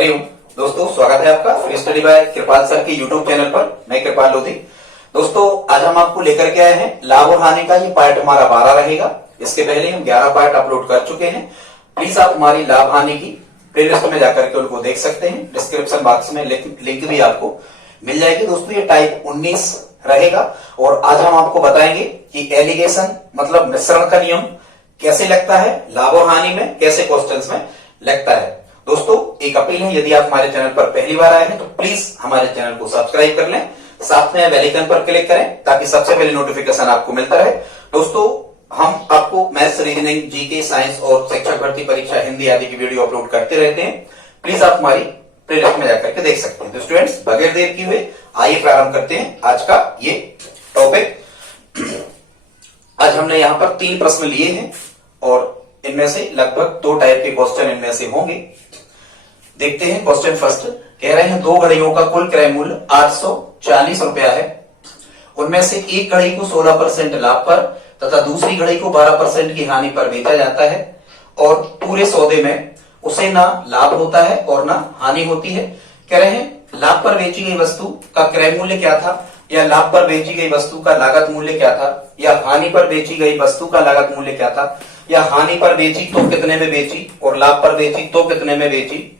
हरिओम दोस्तों, स्वागत है आपका free study by Kripal sir के यूट्यूब चैनल पर। मैं कृपाल लोधी। दोस्तों, आज हम आपको लेकर के आए हैं लाभ और हानि का। ये पार्ट हमारा 12 रहेगा। इसके पहले हम 11 पार्ट अपलोड कर चुके हैं। प्लीज आप हमारी लाभ हानि की प्लेलिस्ट में जाकर के उनको देख सकते हैं। डिस्क्रिप्शन बॉक्स में लिंक भी आपको मिल जाएगी। दोस्तों, ये टाइप 19 रहेगा और आज हम आपको बताएंगे कि एलिगेशन मतलब मिश्रण का नियम कैसे लगता है, लाभ और हानि में कैसे क्वेश्चंस में लगता है। दोस्तों, एक अपील है, यदि आप हमारे चैनल पर पहली बार आए हैं तो प्लीज हमारे चैनल को सब्सक्राइब कर लें, साथ में बेल आइकन पर क्लिक करें ताकि सबसे पहले नोटिफिकेशन आपको मिलता रहे। दोस्तों, हम आपको मैथ्स, रीजनिंग, जीके, साइंस और शिक्षक भर्ती परीक्षा हिंदी आदि की वीडियो अपलोड करते रहते हैं। प्लीज आप हमारी प्लेलिस्ट में जाकर के देख सकते हैं। तो स्टूडेंट्स, बगैर देर किए हुए आइए प्रारंभ करते हैं आज का ये टॉपिक। आज हमने यहाँ पर 3 प्रश्न लिए हैं और इनमें से लगभग 2 टाइप के क्वेश्चन इनमें से होंगे। देखते हैं क्वेश्चन फर्स्ट। कह रहे हैं 2 घड़ियों का कुल क्रय मूल्य 840 रुपया है। उनमें से एक घड़ी को 16% लाभ पर तथा दूसरी घड़ी को 12% की हानि पर बेचा जाता है और पूरे सौदे में उसे ना लाभ होता है और ना हानि होती है। कह रहे हैं लाभ पर बेची गई वस्तु का क्रय मूल्य क्या था, या लाभ पर बेची गई वस्तु का लागत मूल्य क्या था, या हानि पर बेची गई वस्तु का लागत मूल्य क्या था, या हानि पर बेची तो कितने में बेची और लाभ पर बेची तो कितने में बेची।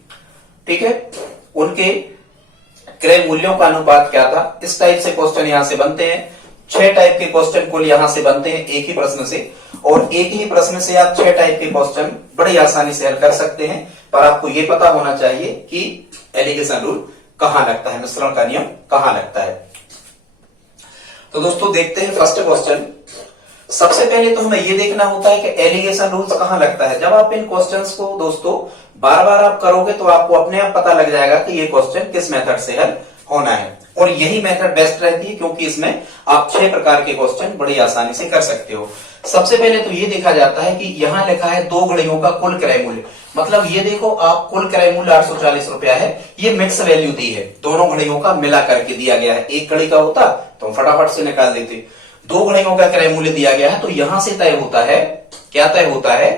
ठीक है, उनके क्रय मूल्यों का अनुपात क्या था। इस टाइप से क्वेश्चन यहां से बनते हैं। 6 टाइप के क्वेश्चन कुल यहां से बनते हैं एक ही प्रश्न से, और एक ही प्रश्न से आप 6 टाइप के क्वेश्चन बड़ी आसानी से हल कर सकते हैं। पर आपको यह पता होना चाहिए कि एलिगेशन रूल कहां लगता है, मिश्रण का नियम कहां लगता है। तो दोस्तों, देखते हैं फर्स्ट क्वेश्चन। सबसे पहले तो हमें यह देखना होता है कि एलिगेशन रूल्स कहां लगता है। जब आप इन क्वेश्चंस को दोस्तों बार बार आप करोगे तो आपको अपने आप पता लग जाएगा कि ये क्वेश्चन किस मेथड से हल होना है, और यही मेथड बेस्ट रहती है क्योंकि इसमें आप 6 प्रकार के क्वेश्चन बड़ी आसानी से कर सकते हो। सबसे पहले तो ये देखा जाता है कि यहां लिखा है 2 घड़ियों का कुल क्रय मूल्य। मतलब ये देखो, आप कुल क्रय मूल्य 840 रुपया है, ये मिक्स वैल्यू दी है, दोनों घड़ियों का मिला करके दिया गया है। एक घड़ी का होता तो हम फटाफट से निकाल देते। 2 घड़ियों का क्रय मूल्य दिया गया है तो यहां से तय होता है, क्या तय होता है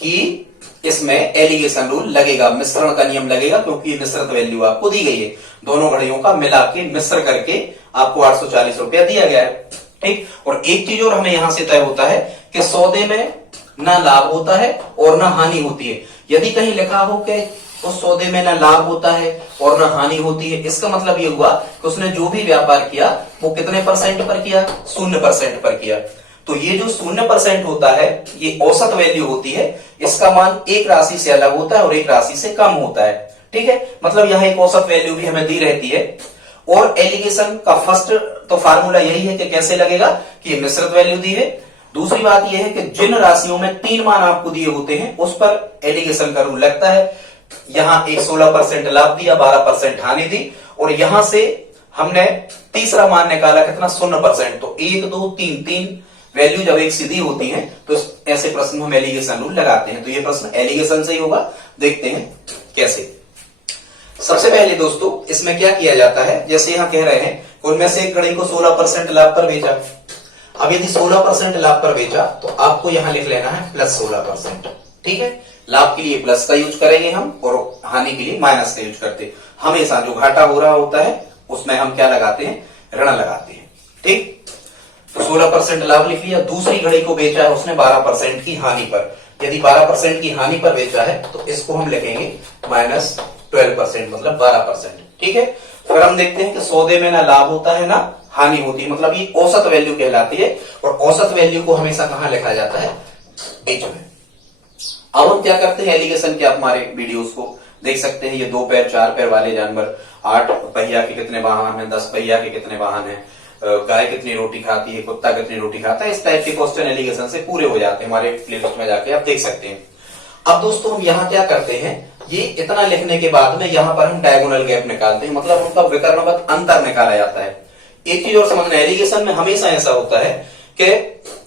कि इसमें एलिगेशन रूल लगेगा, मिश्रण का नियम लगेगा, क्योंकि मिश्रित वैल्यू आपको दी गई है। दोनों घड़ियों का मिला के मिश्र करके आपको 840 रुपया दिया गया है। ठीक, और एक चीज और हमें यहां से तय होता है कि सौदे में ना लाभ होता है और ना हानि होती है। यदि कहीं लिखा हो कि उस सौदे में ना लाभ होता है और ना हानि होती है, इसका मतलब ये हुआ कि उसने जो भी व्यापार किया वो कितने % पर किया, 0% पर किया। तो ये जो 0% होता है ये औसत वैल्यू होती है। इसका मान एक राशि से अलग होता है और एक राशि से कम होता है। ठीक है, मतलब यहाँ एक औसत वैल्यू भी हमें दी रहती है। और एलिगेशन का फर्स्ट तो फार्मूला यही है कि कैसे लगेगा कि मिश्रित वैल्यू दी है। दूसरी बात यह है कि जिन राशियों में 3 मान आपको दिए होते हैं उस पर एलिगेशन का रूल लगता है। यहां एक 16% लाभ दिया, 12% हानि दी, और यहां से हमने तीसरा मान निकाला कितना, 0%। तो 1 2 3 वैल्यू जब एक सीधी होती है तो ऐसे प्रश्न में हम एलिगेशन रूल लगाते हैं। तो ये प्रश्न एलिगेशन से ही होगा। देखते हैं कैसे। सबसे पहले दोस्तों इसमें क्या किया जाता है, जैसे यहां कह रहे हैं उनमें से एक घड़ी को 16% लाभ पर बेचा। अब यदि 16% लाभ पर बेचा तो आपको यहां लिख लेना है प्लस 16%। ठीक है, लाभ के लिए प्लस का यूज करेंगे हम और हानि के लिए माइनस का यूज करते। हमेशा जो घाटा हो रहा होता है उसमें हम क्या लगाते हैं, ऋण लगाते हैं। ठीक, तो 16% लाभ लिख लिया। दूसरी घड़ी को बेचा है उसने 12% की हानि पर। यदि 12% की हानि पर बेचा है तो इसको हम लिखेंगे -12%, मतलब 12%। ठीक है, फिर हम देखते हैं कि सौदे में ना लाभ होता है ना हानि होती है, मतलब ये औसत वैल्यू कहलाती है। और औसत वैल्यू को हमेशा कहां लिखा जाता है, बीच में। अब हम क्या करते हैं, एलिगेशन के आप हमारे वीडियोस को देख सकते हैं। ये 2 पैर 4 पैर वाले जानवर, 8 पहिया के कितने वाहन हैं, 10 पहिया के कितने वाहन हैं, गाय कितनी रोटी खाती है, कुत्ता कितनी रोटी खाता है। इस टाइप के क्वेश्चन एलिगेशन से पूरे हो जाते हैं। हमारे प्लेलिस्ट में जाके आप देख सकते हैं। अब दोस्तों हम यहाँ क्या करते हैं, ये इतना लिखने के बाद में यहाँ पर हम डायगोनल गैप निकालते हैं, मतलब उनका विकर्णगत अंतर निकाला जाता है। एक चीज और समझना, एलिगेशन में हमेशा ऐसा होता है कि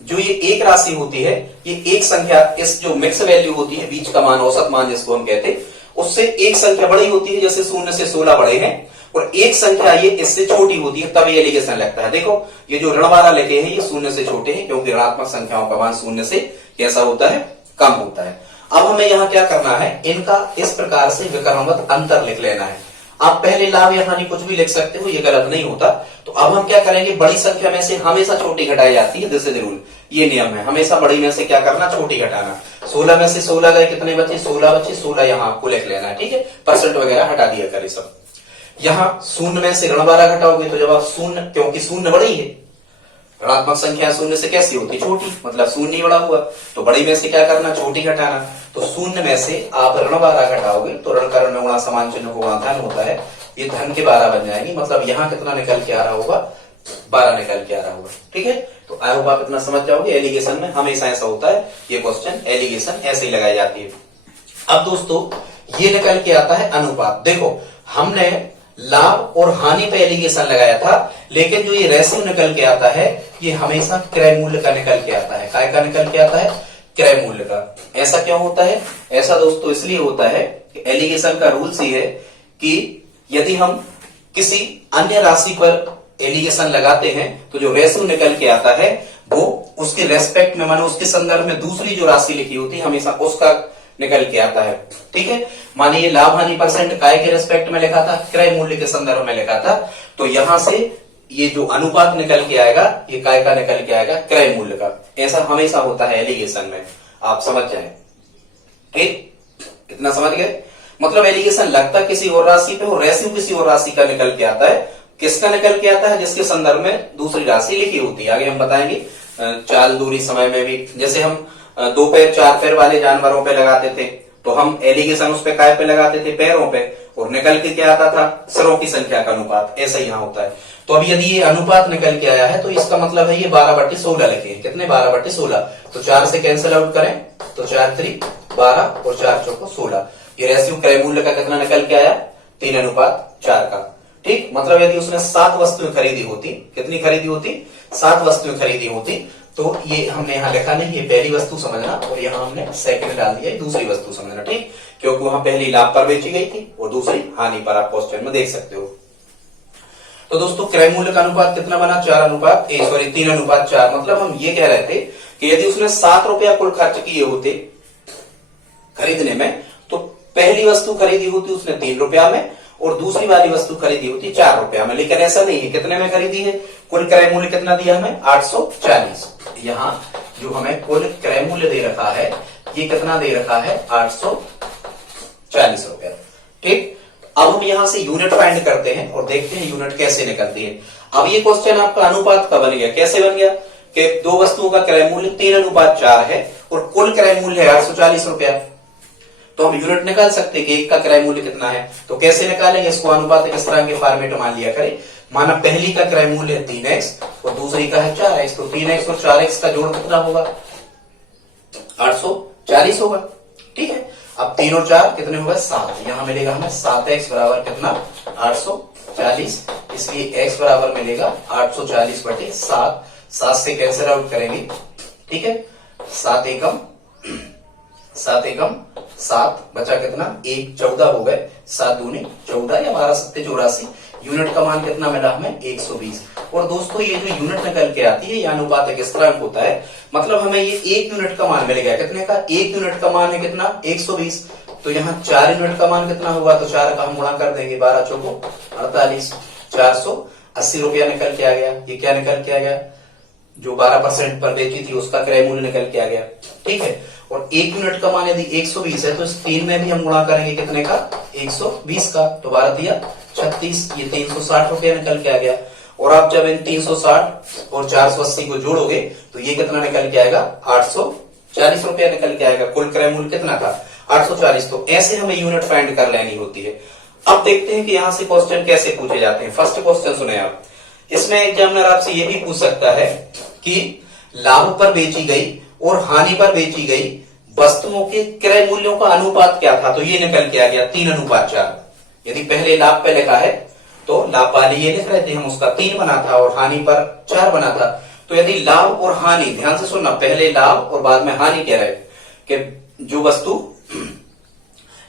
जो ये एक राशि होती है, ये एक संख्या, इस जो मिक्स वैल्यू होती है, बीच का मान, औसत मान जिसको हम कहते हैं, उससे एक संख्या बड़ी होती है। जैसे 0 से 16 बड़े हैं और एक संख्या ये इससे छोटी होती है, तब ये एलिगेशन लगता है। देखो ये जो ऋण वाला लिखे हैं ये 0 से छोटे हैं, क्योंकि ऋणात्मक संख्याओं का मान 0 से कैसा होता है, कम होता है। अब हमें यहाँ क्या करना है, इनका इस प्रकार से विकर्मवत अंतर लिख लेना है। आप पहले लाभ या हानि कुछ भी लिख सकते हो, ये गलत नहीं होता। तो अब हम क्या करेंगे, बड़ी संख्या में से हमेशा छोटी घटाई जाती है, दिस इज रूल, ये नियम है, हमेशा बड़ी में से क्या करना, छोटी घटाना। 16 में से 16 गए, कितने बचे, 16 बचे, 16 यहाँ आपको लिख लेना है, ठीक है, परसेंट वगैरह हटा दिया करे सब। यहाँ शून्य में से ऋण 12 घटाओगे तो जब आप शून्य, क्योंकि शून्य बड़ी है, ऋणात्मक संख्या शून्य से कैसी होती, छोटी, मतलब शून्य बड़ा हुआ, तो बड़ी में से क्या करना, छोटी घटाना। तो शून्य में से आप ऋण 12 घटाओगे तो ऋण का ऋण गुणा समान चिन्ह को गुणा धन होता है, ये धन के 12 बन जाएंगी, मतलब यहाँ कितना निकल के आ रहा होगा, 12 निकल के आ रहा होगा, ठीक है। तो आई होप आप इतना समझ जाओगे। एलिगेशन में हमेशा ऐसा होता है, ये क्वेश्चन एलिगेशन ऐसे ही लगाई जाती है। अब दोस्तों ये निकल के आता है अनुपात। देखो हमने लाभ और हानि पे एलिगेशन लगाया था, लेकिन जो ये रेशियो निकल के आता है ये हमेशा क्रय मूल्य का निकल के आता है। काय का निकल के आता है, क्रय मूल्य का। ऐसा क्यों होता है, ऐसा दोस्तों इसलिए होता है कि एलिगेशन का रूल्स ये है कि यदि हम किसी अन्य राशि पर एलिगेशन लगाते हैं तो जो रेशियो निकल के आता है वो उसके रेस्पेक्ट में, माने उसके संदर्भ में दूसरी जो राशि लिखी होती है हमेशा उसका निकल के आता है, ठीक है। मानिए लाभ हानि परसेंट काय के रेस्पेक्ट में लिखा था, क्रय मूल्य के संदर्भ में लिखा था, तो यहां से ये जो अनुपात निकल के आएगा ये काय का निकल के आएगा, क्रय मूल्य का। ऐसा हमेशा होता है एलिगेशन में, आप समझ जाए, ठीक, इतना समझ गए। मतलब एलिगेशन लगता किसी और राशि पे और रेशियो किसी और राशि का निकल के आता है। किसका निकल के आता है, जिसके संदर्भ में दूसरी राशि लिखी होती है। आगे हम बताएंगे चाल दूरी समय में भी, जैसे हम 2 पैर 4 पैर वाले जानवरों पे लगाते थे तो हम एलिगेशन उस पे काय पे लगाते थे, पैरों पे, और निकल के क्या आता था, सिरों की संख्या का अनुपात। ऐसा यहाँ होता है। तो अब यदि ये अनुपात निकल के आया है तो इसका मतलब है ये 12/16 लिखे, कितने, 12/16। तो 4 से कैंसिल आउट करें तो 4 3 12 और 4 चौको 16। ये रेशियो क्रय मूल्य का कितना निकल के आया, 3:4 का, ठीक। मतलब यदि उसने 7 वस्तुएं खरीदी होती, कितनी खरीदी होती, 7 वस्तुएं खरीदी होती, तो ये हमने यहाँ लिखा नहीं, ये पहली वस्तु समझना, और यहाँ हमने सेकंड डाल दिया, दूसरी वस्तु समझना, ठीक, क्योंकि वहां पहली लाभ पर बेची गई थी और दूसरी हानि पर, आप क्वेश्चन में देख सकते हो। तो दोस्तों क्रय मूल्य का अनुपात कितना बना, 3:4। मतलब हम ये कह रहे थे कि यदि उसने 7 रुपया कुल खर्च किए होते खरीदने में, तो पहली वस्तु खरीदी होती उसने 3 रुपया में और दूसरी वाली वस्तु खरीदी होती 4 रुपया में। लेकिन ऐसा नहीं है, कितने में खरीदी है, कुल क्रय मूल्य कितना दिया हमें, 840। यहाँ जो हमें कुल क्रय मूल्य दे रखा है ये कितना दे रखा है, 840 रुपया, ठीक। अब हम यहां से यूनिट फाइंड करते हैं और देखते हैं यूनिट कैसे निकलती है। अब ये क्वेश्चन आपका अनुपात का बन गया, कैसे बन गया कि 2 वस्तुओं का क्रय मूल्य 3:4 है और कुल क्रय मूल्य है 840 रुपया। तो हम यूनिट निकाल सकते हैं कि एक का क्रय मूल्य कितना है। तो कैसे निकालेंगे इसको, अनुपात किस तरह के फॉर्मेट मान लिया करें। माना पहली का क्रय मूल्य है 3x और दूसरी का है 4x, तो 3x और 4x का जोड़ कितना होगा, 840 होगा, ठीक है। अब 3 और 4 कितने होगा, 7। यहां मिलेगा हमें 7x बराबर कितना, 840, इसलिए x बराबर मिलेगा 840/7। 7 से कैंसिल आउट करेंगे, ठीक है, 7 एकम 7 बचा कितना, 1 14 हो गए, 7 दूनी 14 या 12 7 84। यूनिट का मान कितना मिला हमें, 120। और दोस्तों ये जो यूनिट निकल के आती है ये अनुपात स्थिरांक होता है, मतलब हमें ये 1 यूनिट का मान मिल गया, कितने का, 1 यूनिट का मान है कितना, 120। तो यहाँ 4 यूनिट का मान कितना हुआ, तो 4 का हम गुणा कर देंगे, 12 चौको 48, 480 रुपया निकल के आ गया। ये क्या निकल के आ गया, जो 12% पर बेची थी उसका क्रय मूल्य निकल के आ गया, ठीक है। और 1 यूनिट का मान यदि 120 है तो इस 3 में भी हम गुणा करेंगे कितने का, 120 का, तो 12 दिया 36, ये 360 रुपया निकल के आ गया। और आप जब इन 360 और 480 को जोड़ोगे तो ये कितना निकल के आएगा, 840 रुपया निकल के आएगा। कुल क्रय मूल्य कितना था, 840। तो ऐसे हमें यूनिट फाइंड कर लेनी होती है। अब देखते हैं कि यहां से क्वेश्चन कैसे पूछे जाते हैं। फर्स्ट क्वेश्चन सुने आप, इसमें एग्जामिनर आपसे ये भी पूछ सकता है कि लाभ पर बेची गई और हानि पर बेची गई वस्तुओं के क्रय मूल्यों का अनुपात क्या था, तो ये निकल के आ गया 3:4। यदि पहले लाभ पे लिखा है तो लाभ वाले ये लिख रहे थे, हम उसका 3 बना था और हानि पर 4 बना था। तो यदि लाभ और हानि, ध्यान से सुनना, पहले लाभ और बाद में हानि कह रहे कि जो वस्तु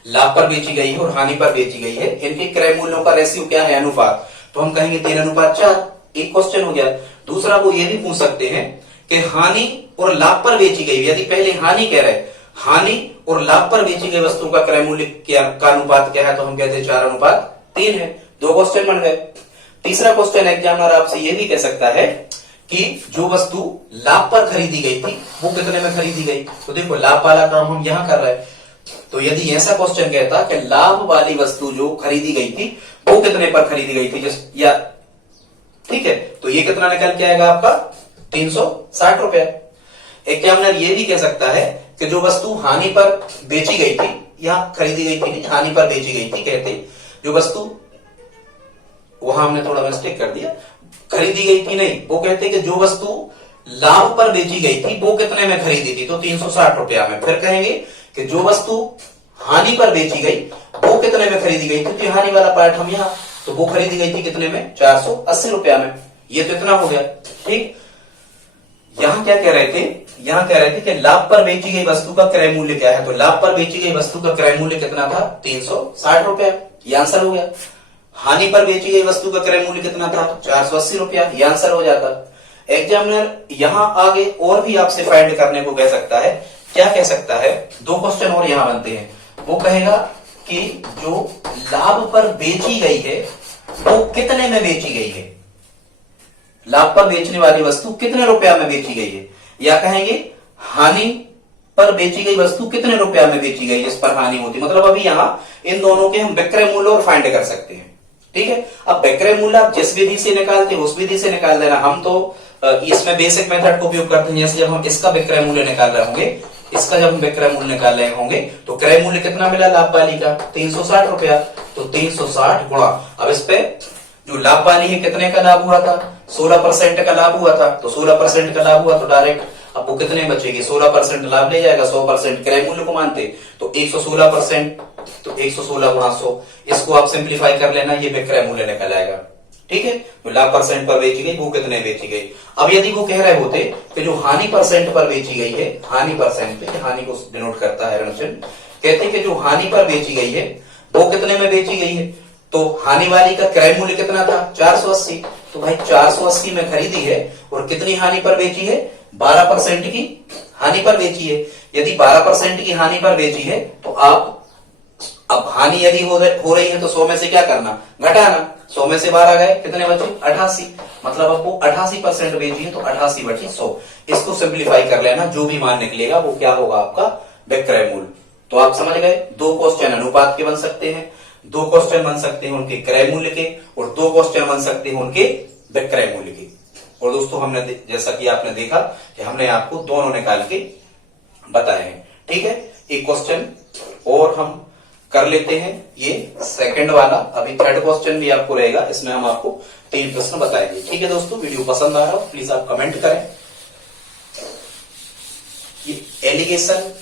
लाभ पर बेची गई है और हानि पर बेची गई है इनके क्रय मूल्यों का रेशियो क्या है, अनुपात, तो हम कहेंगे 3:4। एक क्वेश्चन हो गया। दूसरा वो ये भी पूछ सकते हैं कि हानि और लाभ पर बेची गई, यदि पहले हानि कह रहे, हानि और लाभ पर बेची गई वस्तु का क्रय मूल्य का अनुपात क्या है, तो हम कहते हैं 4:3 है। 2 क्वेश्चन बन गए। तीसरा क्वेश्चन एग्जामिनर आपसे ये भी कह सकता है कि जो वस्तु लाभ पर खरीदी गई थी वो कितने में खरीदी गई। तो देखो लाभ वाला काम हम यहां कर रहे हैं, तो यदि ऐसा क्वेश्चन कहता कि लाभ वाली वस्तु जो खरीदी गई थी वो कितने पर खरीदी गई थी, या ठीक है, तो ये कितना निकल के आएगा आपका 360 रुपया। एग्जामिनर ये भी कह सकता है कि जो वस्तु हानि पर बेची गई थी, या खरीदी गई थी नहीं, हानि पर बेची गई थी कहते, जो वस्तु वहां हमने थोड़ा मिस्टेक कर दिया, खरीदी गई थी नहीं, वो कहते कि जो वस्तु लाभ पर बेची गई थी वो कितने में खरीदी थी, तो 360 रुपया में। फिर कहेंगे कि जो वस्तु हानि पर बेची गई वो कितने में खरीदी गई थी, तो हानि वाला पार्ट हम यहां, तो वो खरीदी गई थी कितने में, 480 रुपया में। ये तो इतना हो गया। ठीक, यहां क्या कह रहे थे, यहां कह रहे थे कि लाभ पर बेची गई वस्तु का क्रय मूल्य क्या है, तो लाभ पर बेची गई वस्तु का क्रय मूल्य कितना था, 360 रुपया। ये आंसर हो गया। हानि पर बेची गई वस्तु का क्रय मूल्य कितना था, 480 रुपया। ये आंसर हो जाता। एग्जामिनर यहां आगे और भी आपसे फाइंड करने को कह सकता है। क्या कह सकता है, 2 क्वेश्चन और यहां बनते हैं। वो कहेगा कि जो लाभ पर बेची गई है वो कितने में बेची गई है, लाभ पर बेचने वाली वस्तु कितने रुपया में बेची गई है, या कहेंगे हानि पर बेची गई वस्तु कितने रुपया में बेची गई जिस पर हानि होती। मतलब अभी यहां इन दोनों के हम विक्रय मूल्य और फाइंड कर सकते हैं। ठीक है, अब विक्रय मूल्य आप जिस विधि से निकालते हैं उस विधि से निकाल देना। हम तो इसमें बेसिक मेथड का उपयोग करते हैं। जैसे जब हम इसका विक्रय मूल्य निकाल रहे होंगे, इसका जब हम विक्रय मूल्य निकाल रहे होंगे तो क्रय मूल्य कितना मिला लाभ वाली का, 360 रुपया। तो 360 गुणा, अब इस पे जो लाभ वाली है कितने का लाभ हुआ था, 16% का लाभ हुआ था, तो 16% का लाभ हुआ तो डायरेक्ट अब वो कितने बचेगी, 16% लाभ ले जाएगा, 100% क्रय मूल्य को मानते, तो 116%, तो 116 गुणा 100। इसको आप सिंप्लीफाई कर लेना, ये विक्रय मूल्य निकल आएगा। ठीक है, तो लाभ परसेंट पर बेची गई वो कितने बेची गई। अब यदि वो कह रहे होते कि जो हानि परसेंट पर बेची गई है, हानि परसेंट पे, हानि को डिनोट करता है ऋण चिन्ह, कहते कि जो हानि पर बेची गई है वो कितने में बेची गई है, तो हानि वाली का क्रय मूल्य कितना था, 480। तो भाई 480 में खरीदी है और कितनी हानि पर बेची है, 12% की हानि पर बेची है। यदि 12% की हानि पर बेची है तो आप, अब हानि यदि हो रही है तो 100 में से क्या करना, घटाना। 100 में से 12 गए, कितने बचे, 88। मतलब अब वो 88% बेची है तो 88 बची 100। इसको सिंप्लीफाई कर लेना, जो भी मान निकलेगा वो क्या होगा आपका विक्रय मूल्य। तो आप समझ गए, 2 क्वेश्चन अनुपात के बन सकते हैं, 2 क्वेश्चन बन सकते हैं उनके क्रय मूल्य के, और 2 क्वेश्चन बन सकते हैं उनके विक्रय मूल्य के। और दोस्तों हमने जैसा कि आपने देखा कि हमने आपको दोनों निकाल के बताए हैं। ठीक है, एक क्वेश्चन और हम कर लेते हैं, ये सेकंड वाला। अभी थर्ड क्वेश्चन भी आपको रहेगा, इसमें हम आपको 3 प्रश्न बताएंगे। ठीक है दोस्तों, वीडियो पसंद आ रहा हो प्लीज आप कमेंट करें। ये एलिगेशन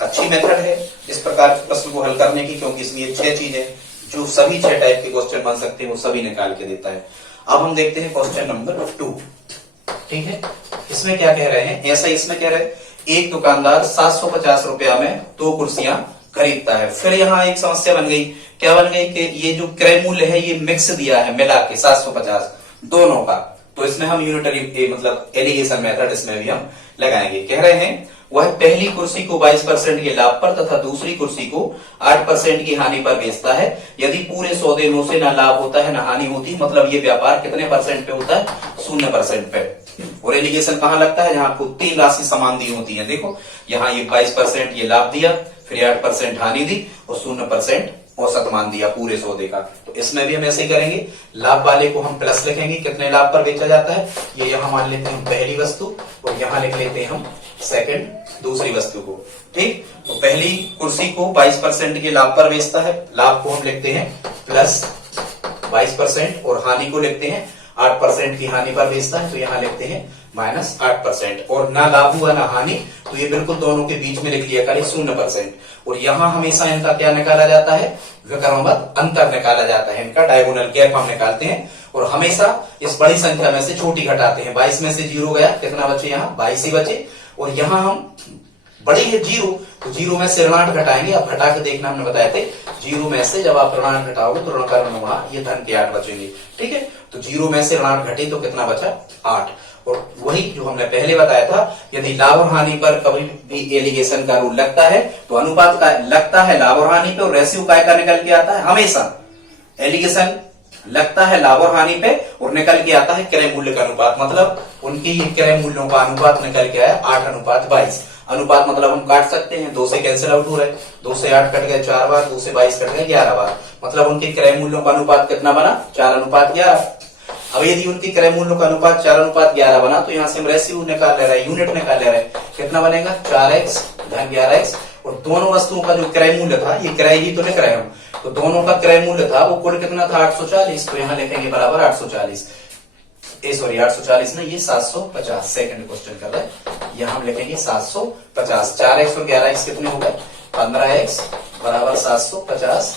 अच्छी मेथड है इस प्रकार के प्रश्न को हल करने की, क्योंकि इसमें 6 चीजें जो सभी 6 टाइप के क्वेश्चन बन सकते हैं वो सभी निकाल के देता है। अब हम देखते हैं क्वेश्चन नंबर 2। ठीक है, इसमें क्या कह रहे हैं, ऐसा इसमें कह रहे हैं एक दुकानदार 750 रुपया में 2 कुर्सियां खरीदता है। फिर यहाँ एक समस्या बन गई, क्या बन गई कि ये जो क्रय मूल्य है ये मिक्स दिया है, मिला के 750 दोनों का। तो इसमें हम यूनिटरी मतलब एलिगेशन मेथड इसमें भी हम लगाएंगे। कह रहे हैं वह पहली कुर्सी को 22% के लाभ पर तथा दूसरी कुर्सी को 8% की हानि पर बेचता है। यदि पूरे सौदे में उसे ना लाभ होता है ना हानि होती, मतलब ये व्यापार कितने परसेंट पे होता है, 0% पे। और एलिगेशन कहां लगता है, जहां आपको 3 राशि समान दी होती है। देखो यहाँ ये 22% ये लाभ दिया, फिर 8% हानि दी और 0% औसत मान दिया पूरे सौदे का। तो इसमें भी हम ऐसे ही करेंगे, लाभ वाले को हम प्लस लिखेंगे, कितने लाभ पर बेचा जाता है, ये यहाँ मान लेते हैं पहली वस्तु, और यहाँ लिख लेते हैं हम सेकंड दूसरी वस्तु को। ठीक, तो पहली कुर्सी को 22% के लाभ पर बेचता है, लाभ को हम लिखते हैं प्लस 22% और हानि को लिखते हैं 8% की हानि पर बेचता है, तो यहाँ लिखते हैं माइनस 8%। और ना लाभ हुआ ना हानि, तो ये बिल्कुल दोनों के बीच में लिख लिया करें 0%। और यहाँ हमेशा इनका क्या निकाला जाता है, विक्रमवत अंतर निकाला जाता है, इनका डायगोनल गैप हम निकालते हैं। और हमेशा इस बड़ी संख्या में से छोटी घटाते हैं। 22 में से 0 गया, कितना बचे, यहाँ 22 ही बचे। और यहाँ हम बड़ी है 0, तो 0 में से ऋणांक घटाएंगे। अब घटा के देखना, हमने बताए थे 0 में से जब आप ऋणांक घटाओगे तो ऋण का ऋण गुणा, ये धन के 8 बचेंगे। ठीक है, तो 0 में से ऋणांक घटे तो कितना बचा, 8। और वही जो हमने पहले बताया था, यदि लाभ और हानि पर कभी भी एलिगेशन का रूल लगता है तो अनुपात का लगता है लाभ और हानि पे, और रेशियो काय का निकल के आता है, हमेशा एलिगेशन लगता है लाभ और हानि पे और निकल के आता है क्रय मूल्य का अनुपात। मतलब उनके ये क्रय मूल्यों का अनुपात निकल के आया 8:22। अनुपात मतलब हम काट सकते हैं, 2 से कैंसिल आउट हो रहे, 2 से 8 कट गए 4 बार, 2 से 22 कट गए 11 बार, मतलब उनके क्रय मूल्यों का अनुपात कितना बना, 4:11। अब यदि उनकी क्रय मूल्यों का अनुपात 4:11 बना तो यहाँ से हम रेशियो निकाल ले रहे हैं, यूनिट निकाल ले रहे हैं, कितना बनेगा 4x धन 11x। और दोनों वस्तुओं का जो क्रय मूल्य था, ये क्रय ही तो लिख रहे हैं हम, तो दोनों का क्रय मूल्य था वो कुल कितना था 840, तो यहाँ लिखेंगे बराबर 840, सॉरी 840 नहीं, ये 750। सेकंड क्वेश्चन कर रहे हैं, यहाँ हम लिखेंगे 750। 4x और 11x कितने हो गए 15x बराबर 750,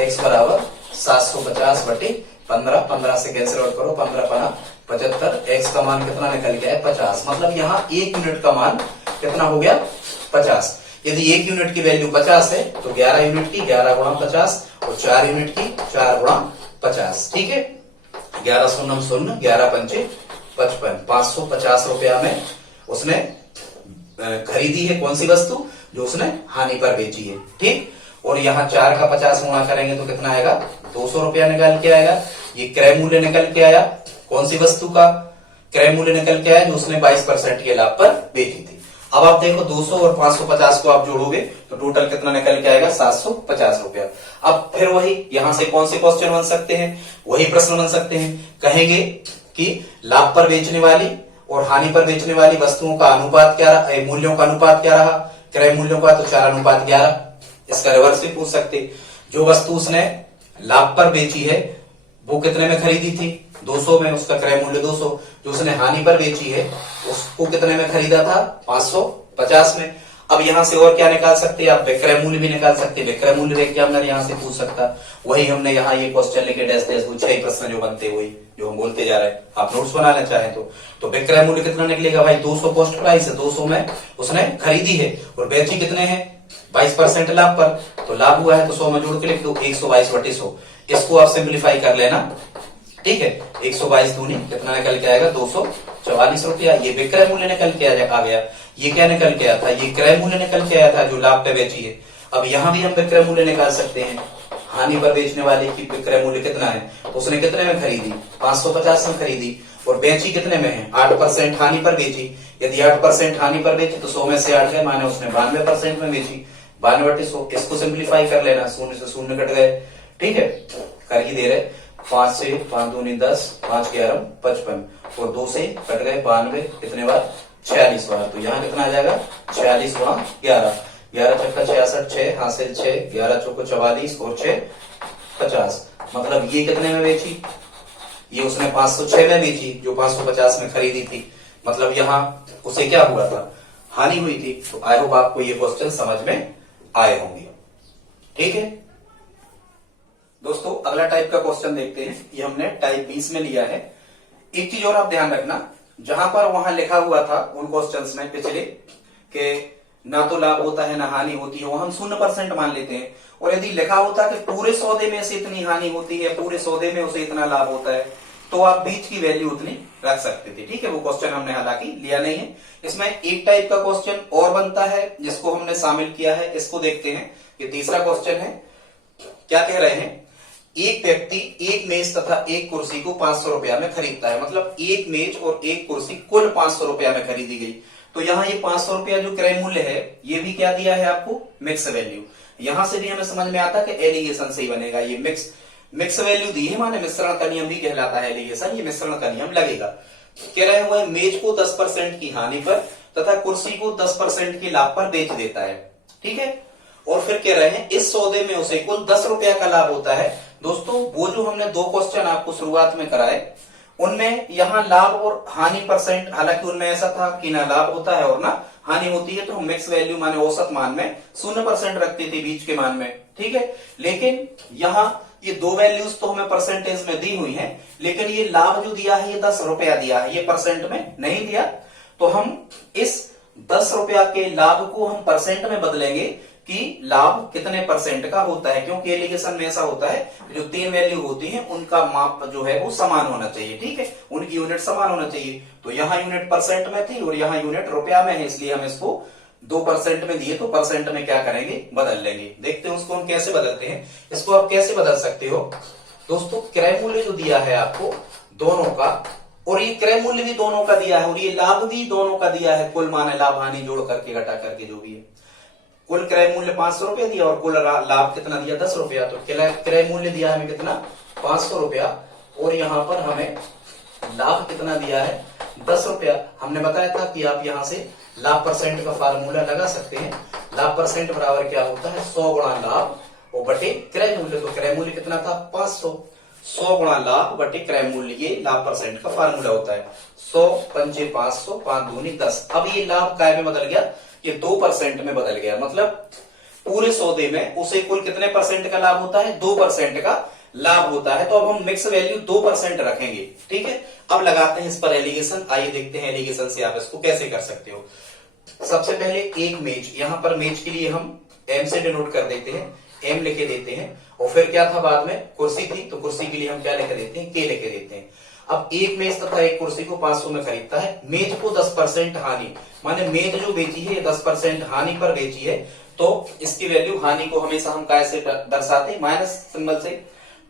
x बराबर 750 बटे 15, 15 से कैंसिल आउट करो, 15 75, x का मान कितना निकल गया है 50। मतलब यहाँ 1 यूनिट का मान कितना हो गया 50। यदि 1 यूनिट की वैल्यू 50 है तो 11 यूनिट की 11 गुणा 50 और 4 यूनिट की 4 गुणा 50। ठीक है, 11 शून्य शून्य 11 पंचे 55, 550 रुपया में उसने खरीदी है कौन सी वस्तु, जो उसने हानि पर बेची है। ठीक, और यहाँ 4 का 50 गुणा करेंगे तो कितना आएगा 200 रुपया निकल के आएगा। ये क्रय मूल्य निकल के आया, कौन सी वस्तु का क्रय मूल्य निकल के आया, जो उसने 22% के लाभ पर बेची थी। अब आप देखो 200 और 550 को आप जोड़ोगे तो टोटल कितना निकल के आएगा 750 रुपया। अब फिर वही यहां से कौन से क्वेश्चन बन सकते हैं, वही प्रश्न बन सकते हैं। कहेंगे कि लाभ पर बेचने वाली और हानि पर बेचने वाली वस्तुओं का अनुपात क्या रहा, मूल्यों का अनुपात क्या रहा, क्रय मूल्यों का, तो 4:11। इसका रिवर्स भी पूछ सकते, जो वस्तु उसने लाभ पर बेची है वो कितने में खरीदी थी 200 में, उसका क्रय मूल्य 200। जो उसने हानि पर बेची है उसको कितने में खरीदा था 550 में। अब यहां से और क्या निकाल सकते हैं आप, विक्रय मूल्य भी निकाल सकते हैं। विक्रय मूल्य एग्जामिनर यहां से पूछ सकता, वही हमने यहाँ ये क्वेश्चन लिखे डैश डैश, वो 6 प्रश्न जो बनते वही जो हम बोलते जा रहे हैं, आप नोट्स बनाना चाहें तो विक्रय मूल्य कितना निकलेगा भाई 200 कॉस्ट प्राइस है, 200 में उसने खरीदी है और बेची कितने हैं 22% लाभ पर, तो लाभ हुआ है तो 100 में जोड़ के लिख दो 122/100। इसको आप सिंप्लीफाई कर लेना। ठीक है, 122 दूनी कितना निकल के आएगा 244 रुपया। ये विक्रय मूल्य निकल के आ गया। ये क्या निकल के आया था, ये क्रय मूल्य निकल के आया था जो लाभ पे बेची है। अब यहाँ भी हम विक्रय मूल्य निकाल सकते हैं। हानि पर बेचने वाले की विक्रय मूल्य कितना है, तो उसने कितने में खरीदी 550 में खरीदी और बेची कितने में है 8% हानि पर बेची। यदि 8% हानि पर बेची तो 100 में से 8 गए, माने उसने 92% में बेची, 92/100। इसको सिंप्लीफाई कर लेना, 0 से 0 कट गए। ठीक है, कर ही दे रहे, 5 से 5 दूनी 10, 5 11 55 और 2 से कट गए 92, कितने बार 46 बार। तो यहाँ कितना आ जाएगा 46 गुणा 11, 11 चक्का 66, 6 हासिल 6, 11 चौको 44 और 6 50। मतलब ये कितने में बेची, ये उसने 506 में बेची जो 550 में खरीदी थी। मतलब यहाँ उसे क्या हुआ था, हानि हुई थी। तो आई होप आपको ये क्वेश्चन समझ में आए होंगे। ठीक है दोस्तों, अगला टाइप का क्वेश्चन देखते हैं। ये हमने टाइप 20 में लिया है। एक चीज और आप ध्यान रखना, जहां पर वहां लिखा हुआ था उन क्वेश्चंस में पिछले के ना तो लाभ होता है ना हानि होती है, वहां हम 0% मान लेते हैं। और यदि लिखा होता कि पूरे सौदे में से इतनी हानि होती है, पूरे सौदे में उसे इतना लाभ होता है, तो आप बीच की वैल्यू उतनी रख सकते थे। ठीक है, वो क्वेश्चन हमने हालांकि लिया नहीं है। इसमें एक टाइप का क्वेश्चन और बनता है जिसको हमने शामिल किया है, इसको देखते हैं। ये तीसरा क्वेश्चन है। क्या कह रहे हैं, एक व्यक्ति एक मेज तथा एक कुर्सी को 500 रुपया में खरीदता है। मतलब एक मेज और एक कुर्सी कुल 500 रुपया में खरीदी गई। तो यहाँ ये 500 रुपया जो क्रय मूल्य है, ये भी क्या दिया है आपको मिक्स वैल्यू। यहां से भी हमें समझ में आता कि एलिगेशन से ही बनेगा। ये मिक्स वैल्यू दी है, माने मिश्रण का नियम भी कहलाता है एलिगेशन, ये मिश्रण का नियम लगेगा। कह रहे हुए मेज को 10% की हानि पर तथा कुर्सी को 10% के लाभ पर बेच देता है। ठीक है, और फिर कह रहे हैं इस सौदे में उसे कुल 10 रुपया का लाभ होता है। दोस्तों, वो जो हमने 2 क्वेश्चन आपको शुरुआत में कराए, उनमें यहाँ लाभ और हानि परसेंट, हालांकि उनमें ऐसा था कि ना लाभ होता है और ना हानि होती है, तो हम मिक्स वैल्यू माने औसत मान में 0% रखते थे बीच के मान में। ठीक है, लेकिन यहाँ ये 2 वैल्यूज तो हमें परसेंटेज में दी हुई हैं, लेकिन ये लाभ जो दिया है ये 10 रुपया दिया है, ये परसेंट में नहीं दिया। तो हम इस 10 रुपया के लाभ को हम परसेंट में बदलेंगे कि लाभ कितने परसेंट का होता है, क्योंकि एलिगेशन में ऐसा होता है जो 3 वैल्यू होती हैं उनका माप जो है वो समान होना चाहिए, ठीक है, उनकी यूनिट समान होना चाहिए। तो यहाँ यूनिट परसेंट में थी और यहाँ यूनिट रुपया में है, इसलिए हम इसको 2% में दिए तो परसेंट में क्या करेंगे, बदल लेंगे। देखते हैं उसको हम कैसे बदलते हैं। इसको आप कैसे बदल सकते हो दोस्तों, क्रय मूल्य जो दिया है आपको दोनों का, और ये क्रय मूल्य भी दोनों का दिया है और ये लाभ भी दोनों का दिया है, कुल माने लाभ हानि जोड़ करके घटा करके जो भी है। कुल क्रय मूल्य 500 रुपया दिया और कुल लाभ कितना दिया, 10 रुपया। तो क्रय मूल्य दिया हमें कितना, 500 रुपया, और यहाँ पर हमें लाभ कितना दिया है, 10 रुपया। हमने बताया था कि आप यहाँ से लाभ परसेंट का फार्मूला लगा सकते हैं। लाभ परसेंट बराबर क्या होता है, 100 गुणा लाभ और बटे क्रय मूल्य। तो क्रय मूल्य कितना था, 500, 100 गुणा लाभ बटे क्रय मूल्य, ये लाभ परसेंट का फार्मूला होता है। 100 पंचे 500, 5 दूनी 10। अब ये लाभ काय में बदल गया, ये 2% में बदल गया। मतलब पूरे सौदे में उसे कुल कितने परसेंट का लाभ होता है, 2% का लाभ होता है। तो अब हम मिक्स वैल्यू 2% रखेंगे, ठीक है। अब लगाते हैं इस पर एलिगेशन। आइए देखते हैं एलिगेशन से आप इसको कैसे कर सकते हो। सबसे पहले एक मेज, यहां पर मेज के लिए हम एम से डिनोट कर देते हैं, एम लिखे देते हैं। और फिर क्या था बाद में, कुर्सी थी, तो कुर्सी के लिए हम क्या लिखे देते हैं, के लिखे देते हैं। अब एक मेज तथा एक कुर्सी को 500 में खरीदता है, मेज को 10% हानि, माने मेज जो बेची है ये 10% हानि पर बेची है, तो इसकी वैल्यू, हानि को हमेशा हम कैसे दर्शाते हैं, माइनस सिंबल से।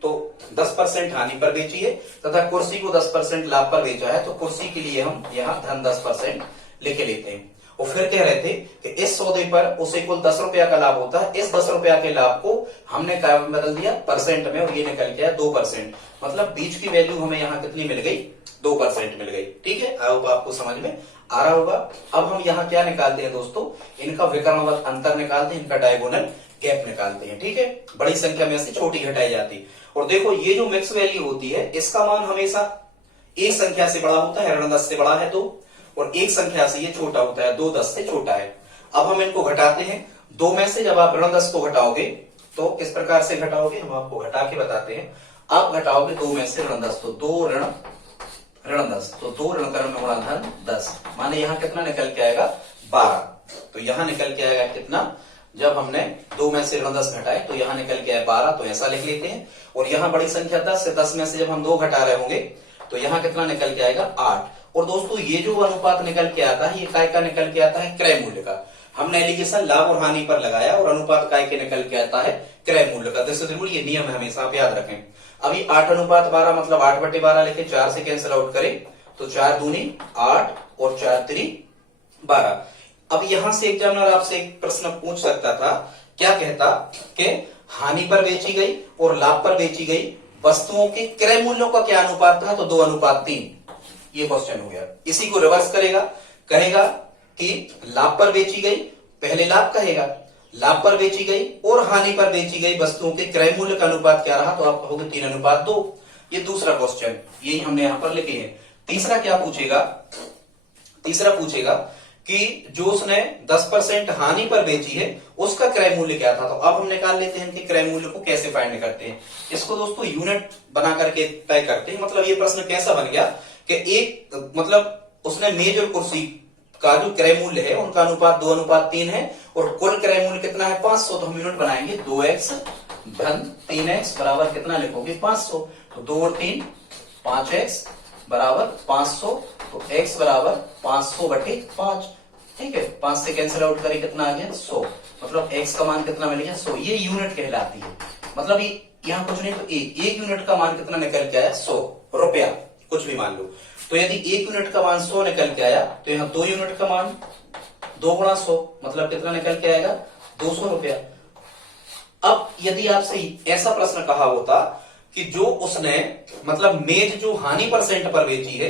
तो 10% हानि पर बेची है तथा कुर्सी को 10% लाभ पर बेचा है, तो कुर्सी के लिए हम यहाँ धन 10% लिखे लेते हैं। और फिर कह रहे थे कि इस सौदे पर उसे कुल 10 रुपया का लाभ होता है, इस 10 रुपया के लाभ को हमने क्या बदल दिया, परसेंट में, और ये निकल गया 2%। मतलब बीच की वैल्यू हमें यहाँ कितनी मिल गई, 2% मिल गई, ठीक है। अब आपको समझ में आ रहा होगा। अब हम यहाँ क्या निकालते हैं दोस्तों, इनका विकर्णवत अंतर निकालते हैं, इनका डायगोनल गैप निकालते हैं, ठीक है। बड़ी संख्या में से छोटी घटाई जाती। और देखो ये जो मिक्स वैल्यू होती है इसका मान हमेशा एक संख्या से बड़ा होता है, ऋण 10 से बड़ा है 2, और एक संख्या से ये छोटा होता है 2 10 से छोटा है। अब हम इनको घटाते हैं, 2 में से जब आप ऋण 10 को घटाओगे तो किस प्रकार से घटाओगे, हम आपको घटा के बताते हैं। आप घटाओगे 2 में से ऋण 10, तो 2 ऋण 10, तो 2 ऋण कर्म गुणा धन 10, माने यहाँ कितना निकल के आएगा, 12। तो यहाँ निकल के आएगा कितना, जब हमने 2 में से ऋण 10 घटाए तो यहाँ निकल के आए 12, तो ऐसा लिख लेते हैं। और यहाँ बड़ी संख्या 10 है, 10 में से जब हम 2 घटा रहे होंगे तो यहाँ कितना निकल के आएगा, 8। और दोस्तों ये जो अनुपात निकल के आता है ये काय का निकल के आता है, क्रय मूल्य का। हमने एलिगेशन लाभ और हानि पर लगाया और अनुपात काय के निकल के आता है, क्रय मूल्य का। दिस इज रूल, ये नियम है, हमेशा आप याद रखें। अभी 8:12 मतलब 8/12 लिखे, 4 से कैंसिल आउट करें तो 4 दूनी 8 और 4 3 12। अब यहां से एग्जामिनर आपसे एक प्रश्न पूछ सकता था, क्या कहता कि हानि पर बेची गई और लाभ पर बेची गई वस्तुओं के क्रय मूल्यों का क्या अनुपात था, तो 2:3। ये क्वेश्चन हो गया। इसी को रिवर्स करेगा, कहेगा कि लाभ पर बेची गई, पहले लाभ कहेगा, लाभ पर बेची गई और हानि पर बेची गई वस्तुओं के क्रय मूल्य का अनुपात क्या रहा, तो आप कहोगे 3:2। ये दूसरा क्वेश्चन, यही हमने यहां पर लिखे हैं। तीसरा क्या पूछेगा, तीसरा पूछेगा कि जो उसने 10% हानि पर बेची है उसका क्रय मूल्य क्या था। तो अब हम निकाल लेते हैं कि क्रय मूल्य को कैसे फाइंड करते हैं। इसको दोस्तों यूनिट बना करके तय करते हैं। मतलब ये प्रश्न कैसा बन गया कि एक मतलब उसने मेज और कुर्सी का जो क्रय मूल्य है उनका अनुपात 2:3 है और कुल क्रय मूल्य कितना है, 500। तो हम यूनिट बनाएंगे 2x धन 3x बराबर कितना लिखोगे, 500। तो 2 और 3 5x बराबर 500, तो x बराबर 500 बटे 5, ठीक है। 5 से कैंसिल आउट करें कितना आ गया, 100। मतलब x का मान कितना मिल गया, 100। ये यूनिट कहलाती है। मतलब ये यहाँ कुछ नहीं तो एक यूनिट का मान कितना निकल के आया, 100 रुपया, कुछ भी मान लो। तो यदि एक यूनिट का मान 100 निकल के आया तो यहाँ 2 यूनिट का मान 2 गुणा 100 मतलब कितना निकल के आएगा, 200 रुपया। अब यदि आपसे ऐसा प्रश्न कहा होता कि जो उसने मतलब मेज जो हानि परसेंट पर बेची है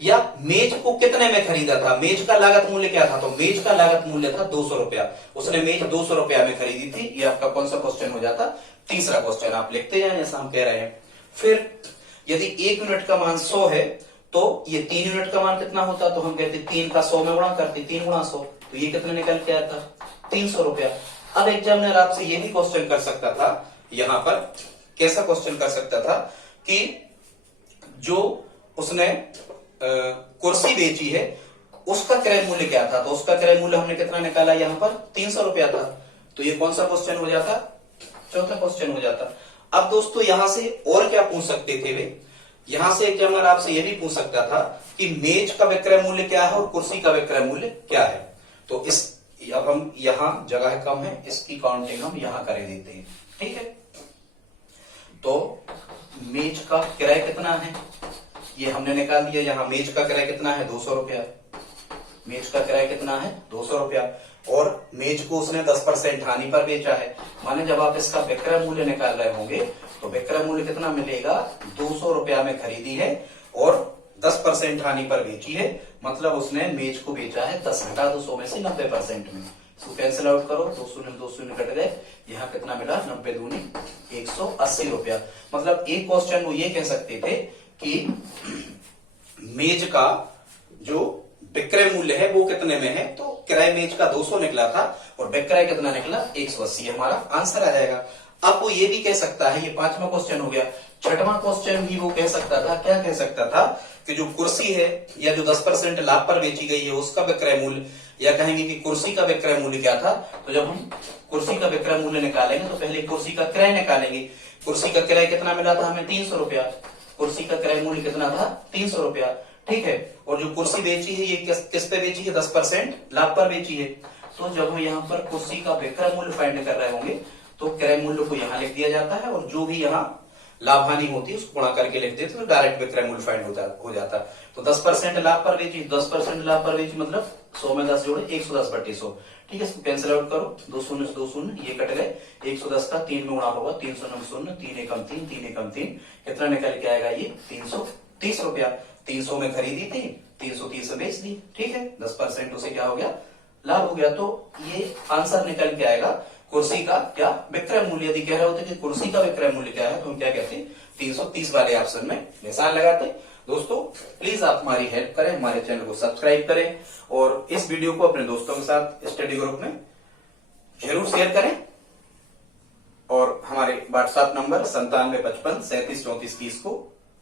या मेज को कितने में खरीदा था, मेज का लागत मूल्य क्या था, तो मेज का लागत मूल्य था 200 रुपया। उसने मेज 200 रुपया में खरीदी थी। ये आपका कौन सा क्वेश्चन हो जाता, तीसरा क्वेश्चन। आप लिखते जाए जैसा हम कह रहे हैं। फिर यदि एक यूनिट का मान 100 है तो ये 3 यूनिट का मान कितना होता, तो हम कहते 3 का 100 में गुणा करते, 3 गुणा 100, तो ये कितना निकल के आता, 300 रुपया। अब एग्जामिनर आपसे ये भी क्वेश्चन कर सकता था, यहां पर कैसा क्वेश्चन कर सकता था कि जो उसने कुर्सी बेची है उसका क्रय मूल्य क्या था, तो उसका क्रय मूल्य हमने कितना निकाला, यहां पर 300 रुपया था। तो ये कौन सा क्वेश्चन हो जाता, चौथा क्वेश्चन हो जाता। अब दोस्तों यहां से और क्या पूछ सकते थे वे, यहां से एग्जामिनर आपसे यह भी पूछ सकता था कि मेज का विक्रय मूल्य क्या है और कुर्सी का विक्रय मूल्य क्या है। तो इस अब हम यहां जगह कम है, इसकी काउंटिंग हम यहां कर देते हैं, ठीक है। तो मेज का किराया कितना है ये हमने निकाल दिया। यहां मेज का किराया कितना है, 200 रुपया। मेज का किराया कितना है, 200 रुपया। और मेज को उसने 10% हानि पर बेचा है। माने जब आप इसका विक्रय मूल्य निकाल रहे होंगे तो विक्रय मूल्य कितना मिलेगा, 200 रुपया में खरीदी है और 10% हानि पर बेची है, मतलब उसने मेज को बेचा है 10 घटा 200 में से 90% में। इसको कैंसिल आउट करो, 2 कट गए, यहाँ कितना मिला, 90 दूनी 180 रुपया। मतलब एक क्वेश्चन वो ये कह सकते थे कि मेज का जो विक्रय मूल्य है वो कितने में है, तो किराए मेज का 200 निकला था और विक्रय कितना निकला, 180, हमारा आंसर आ जाएगा। अब वो ये भी कह सकता है, ये 5वां क्वेश्चन हो गया। 6वां क्वेश्चन भी वो कह सकता था, क्या कह सकता था कि जो कुर्सी है या जो 10% लाभ पर बेची गई है उसका विक्रय मूल्य, या कहेंगे कि कुर्सी का विक्रय मूल्य क्या था। तो जब हम कुर्सी का विक्रय मूल्य निकालेंगे तो पहले कुर्सी का किराया निकालेंगे। कुर्सी का किराया कितना मिला था हमें, 300 रुपया। कुर्सी का किराया मूल्य कितना था, 300 रुपया, ठीक है। और जो कुर्सी बेची है ये किस पे बेची है, 10% लाभ पर बेची है। तो जब हम यहाँ पर कुर्सी का विक्रय मूल्य फाइंड कर रहे होंगे तो क्रय मूल्य को यहाँ लिख दिया जाता है और जो भी यहाँ लाभ हानि होती है उसको गुणा करके लिख देते तो डायरेक्ट विक्रय मूल्य फाइंड हो जाता। तो 10% लाभ पर बेची, 10% लाभ पर बेची मतलब 100 में 10 जोड़े 110/100, ठीक है। इसको कैंसिल आउट करो, 2 शून्य से 2 शून्य ये कट गए, 110 का 3 में गुणा होगा, 300 3 एकम 3, 3 एकम 3, कितना निकल के आएगा ये, 330 रुपया। 300 में खरीदी थी, 330 में बेच दी, ठीक है। 10% उसे क्या हो गया, लाभ हो गया। तो ये आंसर निकल के आएगा कुर्सी का क्या विक्रय मूल्य। यदि कह रहे होते कि कुर्सी का विक्रय मूल्य क्या है तो हम क्या कहते हैं, 330 वाले ऑप्शन में निशान लगाते। दोस्तों प्लीज आप हमारी हेल्प करें, हमारे चैनल को सब्सक्राइब करें और इस वीडियो को अपने दोस्तों के साथ स्टडी ग्रुप में जरूर शेयर करें। और हमारे व्हाट्सएप नंबर 9755373430 को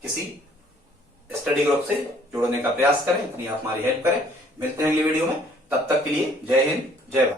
किसी स्टडी ग्रुप से जोड़ने का प्रयास करें। इतनी आप हमारी हेल्प करें। मिलते हैं अगली वीडियो में, तब तक के लिए जय हिंद, जय भारत।